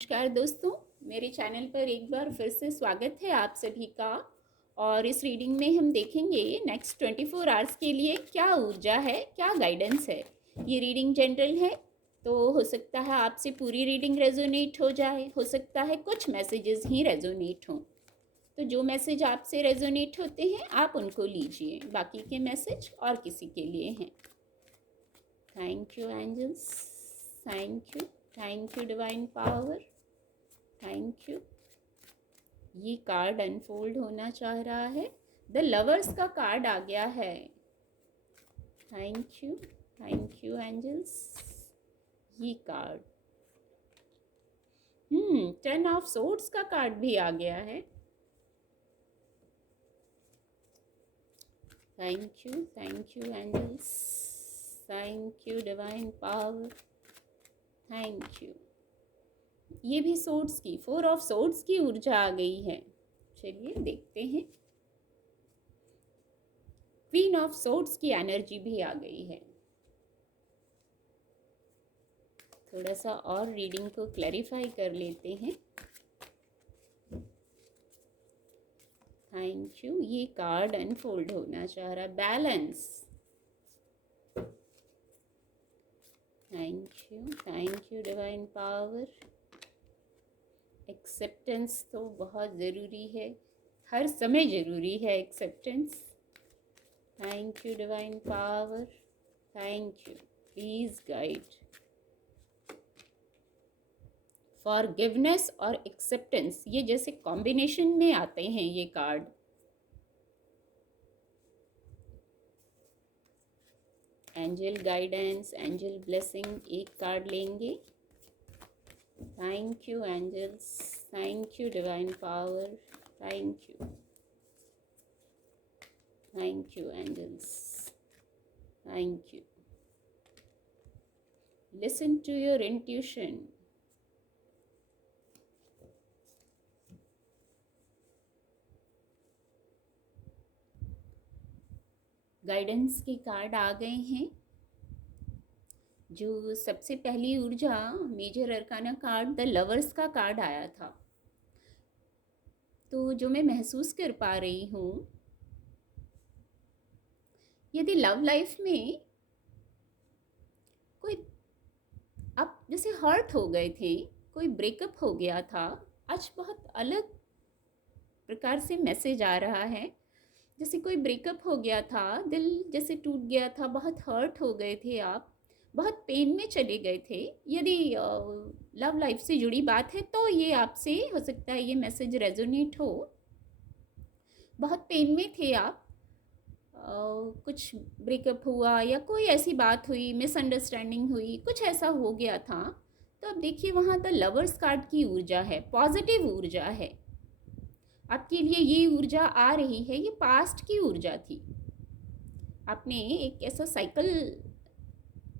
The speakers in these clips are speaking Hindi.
नमस्कार दोस्तों, मेरे चैनल पर एक बार फिर से स्वागत है आप सभी का। और इस रीडिंग में हम देखेंगे नेक्स्ट 24 आवर्स के लिए क्या ऊर्जा है, क्या गाइडेंस है। ये रीडिंग जनरल है, तो हो सकता है आपसे पूरी रीडिंग रेजोनेट हो जाए, हो सकता है कुछ मैसेजेस ही रेजोनेट हों। तो जो मैसेज आपसे रेजोनेट होते हैं आप उनको लीजिए, बाकी के मैसेज और किसी के लिए हैं। Thank you angels, thank you divine power, thank you. ये कार्ड अनफोल्ड होना चाह रहा है। द लवर्स का कार्ड आ गया है। Thank you angels. ये कार्ड 10 ऑफ सोर्ड्स का कार्ड भी आ गया है। Thank you angels, thank you divine power, thank you. ये भी सोर्ड्स की 4 ऑफ सोर्ड्स की ऊर्जा आ गई है। चलिए देखते हैं। क्वीन ऑफ सोर्ड्स की एनर्जी भी आ गई है। थोड़ा सा और रीडिंग को क्लैरिफाई कर लेते हैं। Thank you. ये कार्ड अनफोल्ड होना चाह रहा है। Balance. Thank you divine power. Acceptance तो बहुत ज़रूरी है, हर समय ज़रूरी है acceptance. Thank you divine power, thank you. Please guide. Forgiveness और एक्सेप्टेंस, ये जैसे कॉम्बिनेशन में आते हैं ये card. Angel guidance, angel blessing, एक कार्ड लेंगे। Thank you angels, thank you divine power, thank you angels, thank you. Listen to your intuition. Guidance के कार्ड आ गए हैं। जो सबसे पहली ऊर्जा major arcana card the lovers का कार्ड आया था, तो जो मैं महसूस कर पा रही हूँ, यदि लव लाइफ में कोई आप जैसे हर्ट हो गए थे, कोई ब्रेकअप हो गया था, आज बहुत अलग प्रकार से मैसेज आ रहा है। जैसे कोई ब्रेकअप हो गया था, दिल जैसे टूट गया था, बहुत हर्ट हो गए थे, आप बहुत पेन में चले गए थे। यदि लव लाइफ से जुड़ी बात है तो ये आपसे हो सकता है ये मैसेज रेजोनेट हो। बहुत पेन में थे आप, कुछ ब्रेकअप हुआ या कोई ऐसी बात हुई, मिसअंडरस्टैंडिंग हुई, कुछ ऐसा हो गया था। तो अब देखिए वहाँ द लवर्स कार्ड की ऊर्जा है, पॉजिटिव ऊर्जा है। आपके लिए ये ऊर्जा आ रही है, ये पास्ट की ऊर्जा थी। आपने एक ऐसा साइकिल,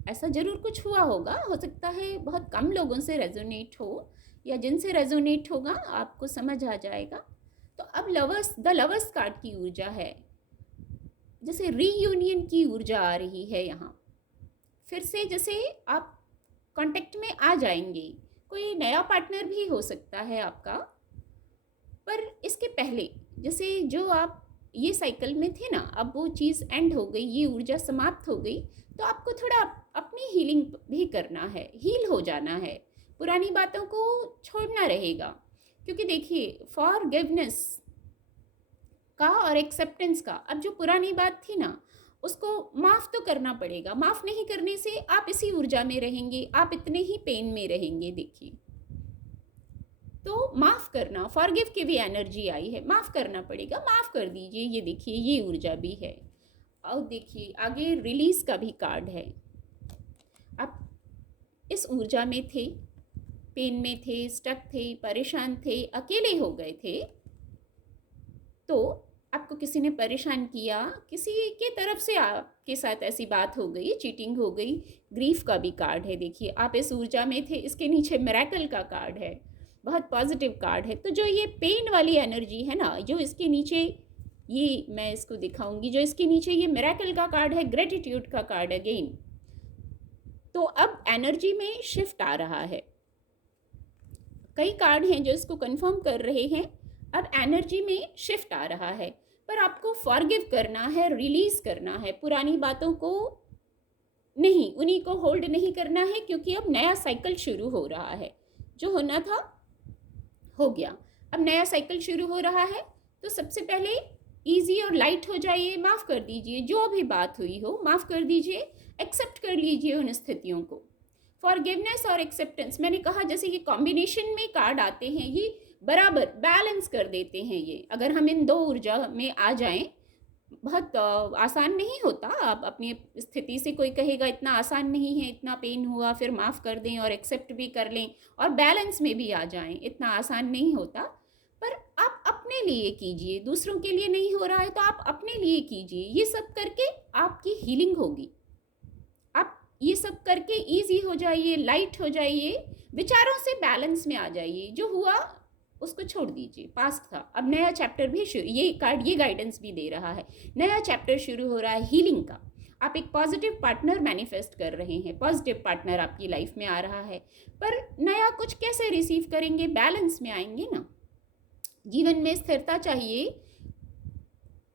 ऐसा ज़रूर कुछ हुआ होगा, हो सकता है बहुत कम लोगों से रेजोनेट हो, या जिनसे रेजोनेट होगा आपको समझ आ जाएगा। तो अब द लवर्स कार्ड की ऊर्जा है, जैसे रीयूनियन की ऊर्जा आ रही है यहाँ। फिर से जैसे आप कांटेक्ट में आ जाएंगे, कोई नया पार्टनर भी हो सकता है आपका। पर इसके पहले जैसे जो आप ये साइकिल में थे ना, अब वो चीज़ एंड हो गई, ये ऊर्जा समाप्त हो गई, तो आपको थोड़ा अपनी हीलिंग भी करना है, हील हो जाना है, पुरानी बातों को छोड़ना रहेगा। क्योंकि देखिए फॉरगिवनेस का और एक्सेप्टेंस का, अब जो पुरानी बात थी ना उसको माफ़ तो करना पड़ेगा। माफ़ नहीं करने से आप इसी ऊर्जा में रहेंगे, आप इतने ही पेन में रहेंगे। देखिए, तो माफ़ करना, फॉरगिव की भी एनर्जी आई है, माफ़ करना पड़ेगा, माफ़ कर दीजिए। ये देखिए ये ऊर्जा भी है। और देखिए आगे रिलीज़ का भी कार्ड है। आप इस ऊर्जा में थे, पेन में थे, स्टक थे, परेशान थे, अकेले हो गए थे, तो आपको किसी ने परेशान किया, किसी के तरफ से आपके साथ ऐसी बात हो गई, चीटिंग हो गई। ग्रीफ का भी कार्ड है। देखिए आप इस ऊर्जा में थे, इसके नीचे मिरेकल का कार्ड है, बहुत पॉजिटिव कार्ड है। तो जो ये पेन वाली एनर्जी है ना, जो इसके नीचे, ये मैं इसको दिखाऊंगी, जो इसके नीचे ये मिरेकल का कार्ड है, ग्रेटिट्यूड का कार्ड अगेन। तो अब एनर्जी में शिफ्ट आ रहा है। कई कार्ड हैं जो इसको कंफर्म कर रहे हैं। अब एनर्जी में शिफ्ट आ रहा है, पर आपको फॉरगिव करना है, रिलीज करना है, पुरानी बातों को नहीं, उन्हीं को होल्ड नहीं करना है, क्योंकि अब नया साइकिल शुरू हो रहा है। जो होना था हो गया, अब नया साइकिल शुरू हो रहा है। तो सबसे पहले इजी और लाइट हो जाइए, माफ़ कर दीजिए, जो भी बात हुई हो माफ़ कर दीजिए, एक्सेप्ट कर लीजिए उन स्थितियों को। फॉरगिवनेस और एक्सेप्टेंस, मैंने कहा जैसे ये कॉम्बिनेशन में कार्ड आते हैं, ये बराबर बैलेंस कर देते हैं। ये अगर हम इन दो ऊर्जा में आ जाएं, बहुत आसान नहीं होता। आप अपनी स्थिति से, कोई कहेगा इतना आसान नहीं है, इतना पेन हुआ, फिर माफ़ कर दें और एक्सेप्ट भी कर लें और बैलेंस में भी आ जाएं, इतना आसान नहीं होता। पर आप अपने लिए कीजिए, दूसरों के लिए नहीं हो रहा है तो आप अपने लिए कीजिए। ये सब करके आपकी हीलिंग होगी। आप ये सब करके ईजी हो जाइए, लाइट हो जाइए, विचारों से बैलेंस में आ जाइए। जो हुआ उसको छोड़ दीजिए, पास्ट था, अब नया चैप्टर भी शुरू। ये कार्ड ये गाइडेंस भी दे रहा है, नया चैप्टर शुरू हो रहा है हीलिंग का। आप एक पॉजिटिव पार्टनर मैनिफेस्ट कर रहे हैं, पॉजिटिव पार्टनर आपकी लाइफ में आ रहा है। पर नया कुछ कैसे रिसीव करेंगे? बैलेंस में आएंगे ना। जीवन में स्थिरता चाहिए,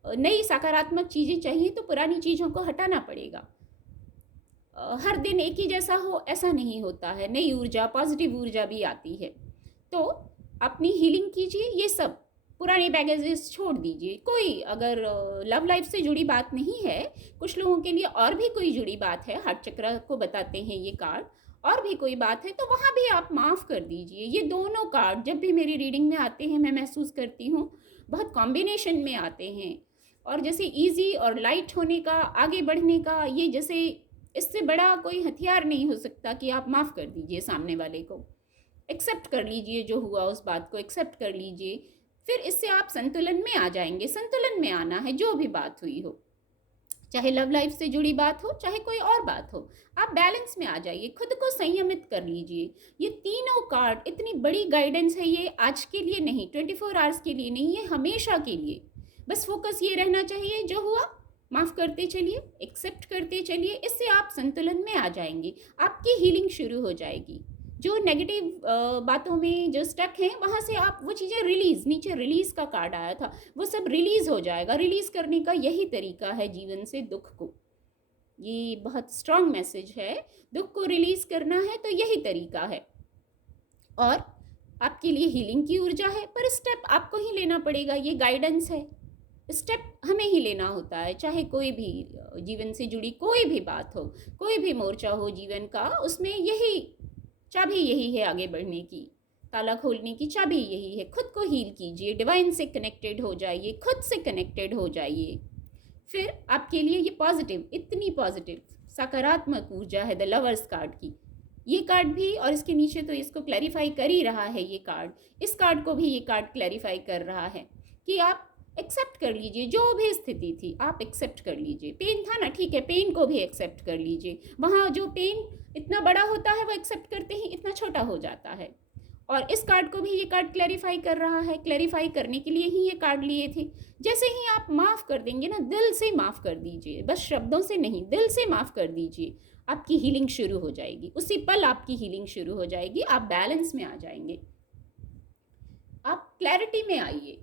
नई सकारात्मक चीज़ें चाहिए, तो पुरानी चीज़ों को हटाना पड़ेगा। हर दिन एक ही जैसा हो ऐसा नहीं होता है, नई ऊर्जा, पॉजिटिव ऊर्जा भी आती है। तो अपनी हीलिंग कीजिए, ये सब पुराने बैगेजेस छोड़ दीजिए। कोई अगर लव लाइफ से जुड़ी बात नहीं है, कुछ लोगों के लिए और भी कोई जुड़ी बात है, हार्ट चक्र को बताते हैं ये कार्ड, और भी कोई बात है तो वहाँ भी आप माफ़ कर दीजिए। ये दोनों कार्ड जब भी मेरी रीडिंग में आते हैं, मैं महसूस करती हूँ बहुत कॉम्बिनेशन में आते हैं। और जैसे इजी और लाइट होने का, आगे बढ़ने का, ये जैसे इससे बड़ा कोई हथियार नहीं हो सकता कि आप माफ़ कर दीजिए सामने वाले को, एक्सेप्ट कर लीजिए, जो हुआ उस बात को एक्सेप्ट कर लीजिए। फिर इससे आप संतुलन में आ जाएंगे। संतुलन में आना है, जो भी बात हुई हो, चाहे लव लाइफ से जुड़ी बात हो, चाहे कोई और बात हो, आप बैलेंस में आ जाइए, खुद को संयमित कर लीजिए। ये तीनों कार्ड इतनी बड़ी गाइडेंस है, ये आज के लिए नहीं, 24 आवर्स के लिए नहीं, ये हमेशा के लिए। बस फोकस ये रहना चाहिए, जो हुआ माफ़ करते चलिए, एक्सेप्ट करते चलिए, इससे आप संतुलन में आ जाएंगे, आपकी हीलिंग शुरू हो जाएगी। जो नेगेटिव बातों में जो स्टक हैं, वहाँ से आप वो चीज़ें रिलीज़, नीचे रिलीज़ का कार्ड आया था, वो सब रिलीज़ हो जाएगा। रिलीज़ करने का यही तरीका है जीवन से दुख को। ये बहुत स्ट्रांग मैसेज है, दुख को रिलीज़ करना है तो यही तरीका है। और आपके लिए हीलिंग की ऊर्जा है, पर स्टेप आपको ही लेना पड़ेगा। ये गाइडेंस है, स्टेप हमें ही लेना होता है। चाहे कोई भी जीवन से जुड़ी कोई भी बात हो, कोई भी मोर्चा हो जीवन का, उसमें यही चाबी यही है आगे बढ़ने की, ताला खोलने की चाबी यही है। खुद को हील कीजिए, डिवाइन से कनेक्टेड हो जाइए, खुद से कनेक्टेड हो जाइए। फिर आपके लिए ये पॉजिटिव, इतनी पॉजिटिव सकारात्मक ऊर्जा है द लवर्स कार्ड की। ये कार्ड भी, और इसके नीचे तो इसको क्लैरिफाई कर ही रहा है ये कार्ड, इस कार्ड को भी ये कार्ड क्लैरिफाई कर रहा है कि आप एक्सेप्ट कर लीजिए, जो भी स्थिति थी आप एक्सेप्ट कर लीजिए। पेन था ना, ठीक है, पेन को भी एक्सेप्ट कर लीजिए। वहाँ जो पेन इतना बड़ा होता है, वो एक्सेप्ट करते ही इतना छोटा हो जाता है। और इस कार्ड को भी ये कार्ड क्लैरिफाई कर रहा है, क्लैरिफाई करने के लिए ही ये कार्ड लिए थे। जैसे ही आप माफ़ कर देंगे ना, दिल से माफ़ कर दीजिए, बस शब्दों से नहीं, दिल से माफ़ कर दीजिए, आपकी हीलिंग शुरू हो जाएगी। उसी पल आपकी हीलिंग शुरू हो जाएगी, आप बैलेंस में आ जाएंगे, आप क्लैरिटी में आइए,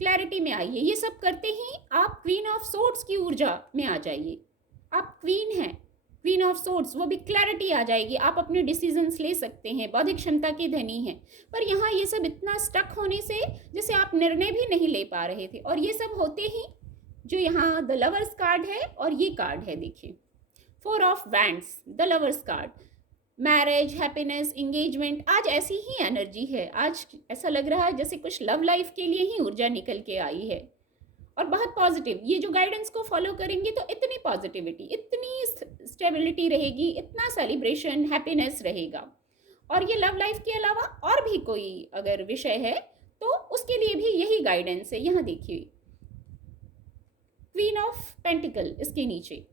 क्लैरिटी में आइए। ये सब करते ही आप क्वीन ऑफ सोर्ड्स की ऊर्जा में आ जाइए। आप क्वीन हैं, क्वीन ऑफ सोर्ड्स, वो भी क्लैरिटी आ जाएगी, आप अपने डिसीजंस ले सकते हैं, बौद्धिक क्षमता के धनी हैं। पर यहाँ ये सब इतना स्टक होने से जैसे आप निर्णय भी नहीं ले पा रहे थे, और ये सब होते ही जो यहाँ द लवर्स कार्ड है और ये कार्ड है, देखिए 4 of wands, the lovers card, marriage, happiness, engagement, आज ऐसी ही एनर्जी है। आज ऐसा लग रहा है जैसे कुछ लव लाइफ के लिए ही ऊर्जा निकल के आई है, और बहुत पॉजिटिव। ये जो गाइडेंस को फॉलो करेंगे तो इतनी पॉजिटिविटी, इतनी स्टेबिलिटी रहेगी, इतना सेलिब्रेशन, हैप्पीनेस रहेगा। और ये लव लाइफ के अलावा और भी कोई अगर विषय है तो उसके लिए भी यही गाइडेंस है। यहाँ देखिए क्वीन ऑफ पेंटिकल, इसके नीचे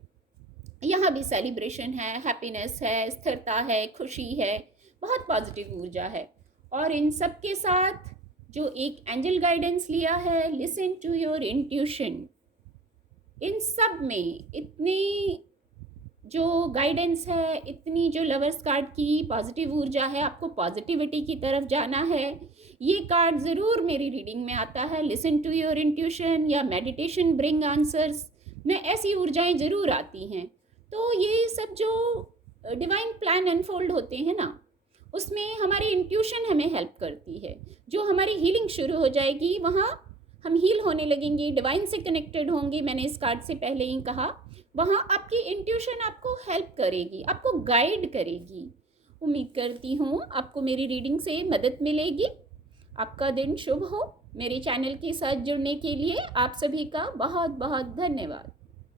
यहाँ भी सेलिब्रेशन है, हैप्पीनेस है, स्थिरता है, खुशी है, बहुत पॉजिटिव ऊर्जा है। और इन सब के साथ जो एक एंजल गाइडेंस लिया है, लिसन टू योर इंट्यूशन, इन सब में इतनी जो गाइडेंस है, इतनी जो लवर्स कार्ड की पॉजिटिव ऊर्जा है, आपको पॉजिटिविटी की तरफ जाना है, ये कार्ड ज़रूर मेरी रीडिंग में आता है। लिसन टू योर इंट्यूशन या मेडिटेशन ब्रिंग आंसर्स में ऐसी ऊर्जाएं ज़रूर आती हैं। तो ये सब जो डिवाइन प्लान अनफोल्ड होते हैं ना, उसमें हमारी इंट्यूशन हमें हेल्प करती है। जो हमारी हीलिंग शुरू हो जाएगी, वहाँ हम हील होने लगेंगे, डिवाइन से कनेक्टेड होंगे। मैंने इस कार्ड से पहले ही कहा, वहाँ आपकी इंट्यूशन आपको हेल्प करेगी, आपको गाइड करेगी। उम्मीद करती हूँ आपको मेरी रीडिंग से मदद मिलेगी। आपका दिन शुभ हो। मेरे चैनल के साथ जुड़ने के लिए आप सभी का बहुत बहुत धन्यवाद।